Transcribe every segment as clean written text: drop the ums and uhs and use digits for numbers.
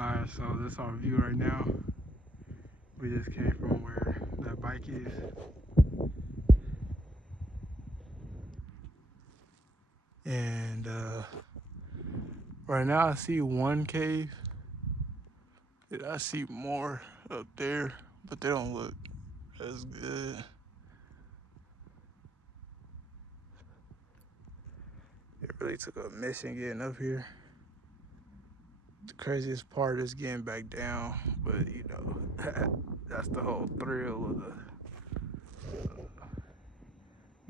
Alright, so this is our view right now. We just came from where that bike is. And right now I see one cave. And I see more up there, but they don't look as good. It really took a mission getting up here. The craziest part is getting back down, but you know, that's the whole thrill of the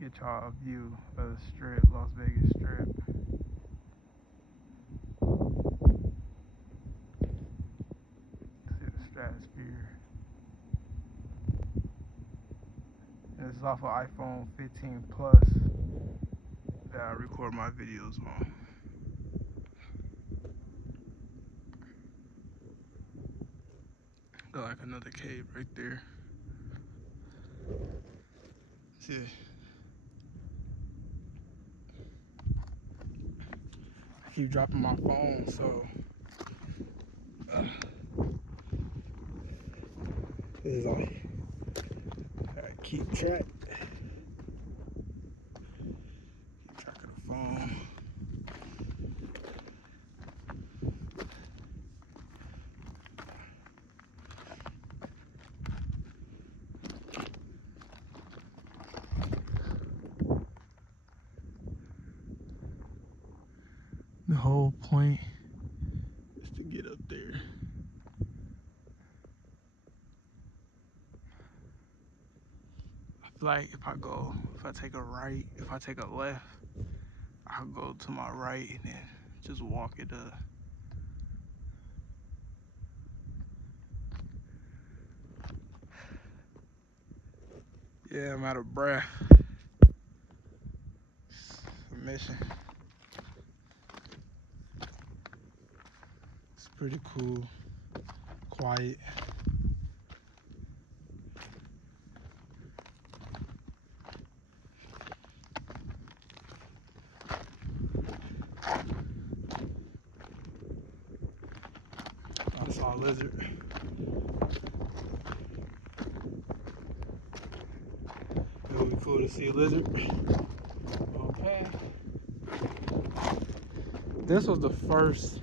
get y'all a view of the strip, Las Vegas strip. See the stratosphere. And this is off of iPhone 15 Plus that I record my videos on. Got like another cave right there. See it? I keep dropping my phone, so this is all. Gotta keep track. Keep track of the phone. The whole point is to get up there. I feel like if I take a right, if I take a left, I'll go to my right and then just walk it up. Yeah, I'm out of breath. It's a mission. It's pretty cool, quiet. I saw a lizard. It would be cool to see a lizard. Okay. This was the first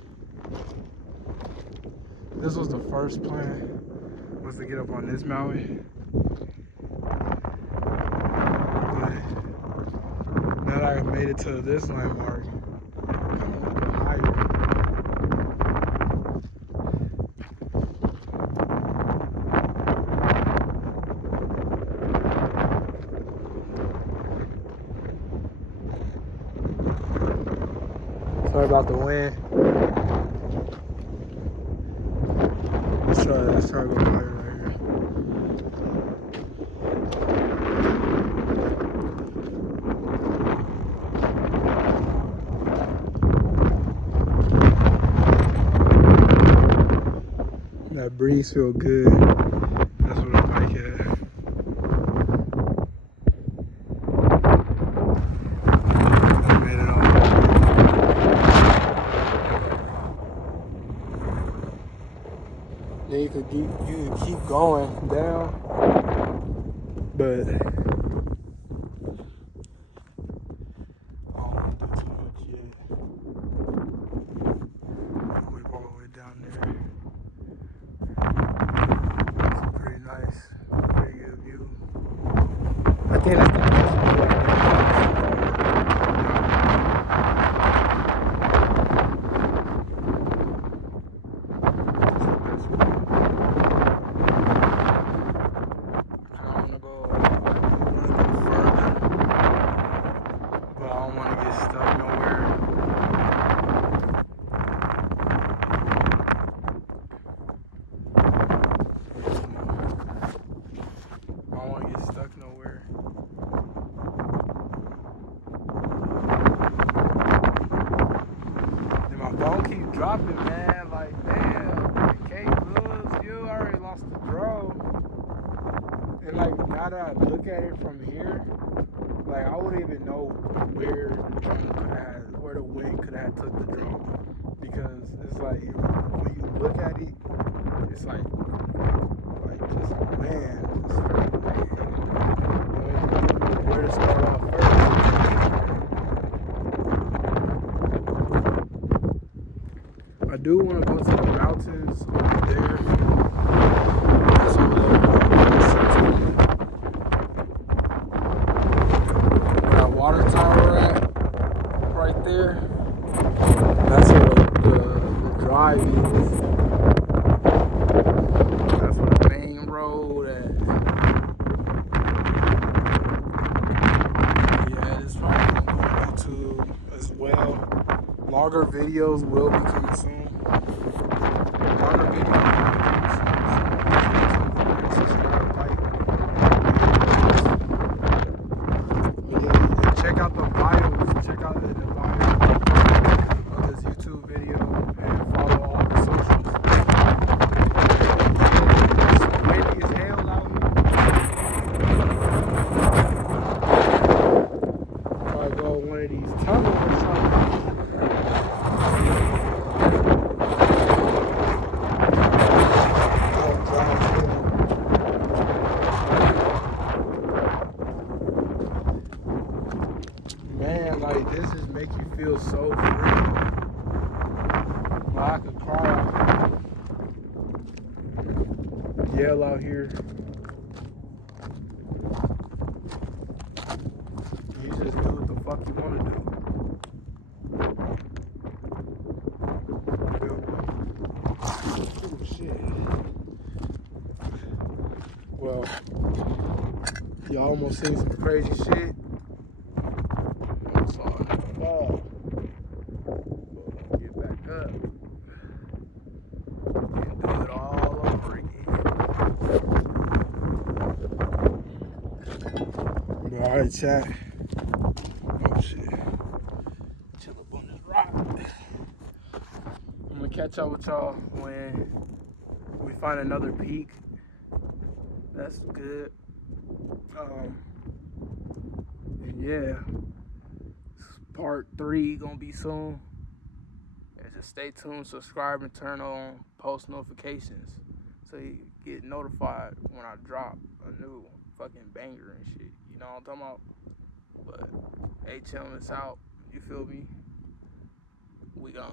plan, was to get up on this mountain. But now that I made it to this landmark, I kind of want to go higher. Sorry about the wind. Let's try to go higher right here. That breeze feels good. That's what I like it. I made it all. Then you can keep going down, but I don't want to do too much yet. I'll wait all the way down there. It's pretty nice, pretty good view. I think that's the best view right now. Dropping, man, like damn, Kate Lewis, you already lost the drone. And like now that I look at it from here, like I wouldn't even know where the wind could have took the drone, because it's like when you look at city. It's like just man, just where to start off first. I do want to go to the mountains over there. That's over there. Where that water tower at, right there. That's where the drive is. That's where the main road at. Yeah, this probably gonna go on YouTube as well. Longer videos will be coming soon. Longer videos will be coming soon. And check out the bios. Check out the bio of this YouTube video and follow all the socials. It's windy as hell out here. Probably go in one of these tunnels or something. Man, like this just make you feel so free. Like, I could cry out here, yell out here. You just do what the fuck you want to do. Oh shit. Well, you almost seen some crazy shit. Get back up and do it all over again. Alright, chat. Oh shit. Chill up on this rock. I'm gonna catch up with y'all when we find another peak. That's good. And yeah. Part 3 gonna be soon. And just stay tuned, subscribe, and turn on post notifications so you get notified when I drop a new fucking banger and shit. You know what I'm talking about? But HM is out. You feel me? We gone.